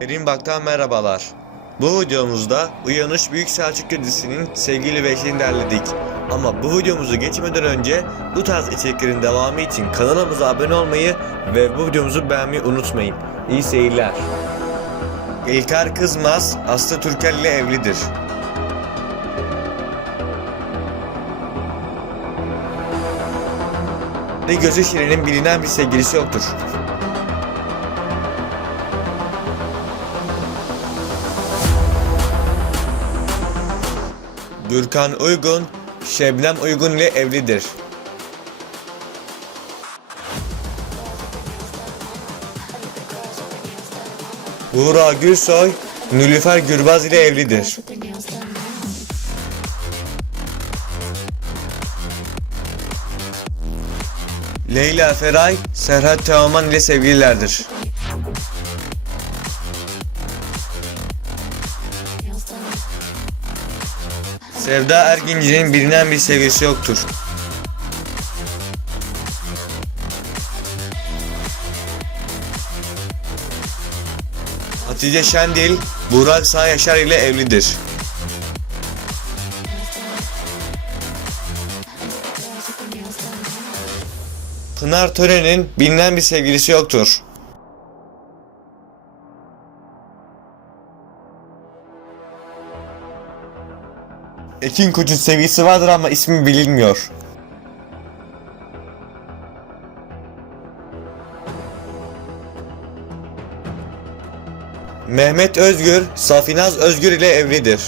Erin Bak'tan merhabalar. Bu videomuzda Uyanış Büyük Selçuk dizisinin sevgili beşliğini derledik. Ama bu videomuzu geçmeden önce bu tarz içeriklerin devamı için kanalımıza abone olmayı ve bu videomuzu beğenmeyi unutmayın. İyi seyirler. İlker Kızmaz Aslı Türkel ile evlidir. Ve gözü Şirin'in bilinen bir sevgilisi yoktur. Gürkan Uygun, Şebnem Uygun ile evlidir. Buğra Gülsoy, Nülüfer Gürbaz ile evlidir. Leyla Feray, Serhat Teoman ile sevgililerdir. Sevda Erginci'nin bilinen bir sevgisi yoktur. Hatice Şendil, Burak Sağ Yaşar ile evlidir. Pınar Tören'in bilinen bir sevgilisi yoktur. Ekin Koç'un sevgisi vardır ama ismi bilinmiyor. Mehmet Özgür, Safinaz Özgür ile evlidir.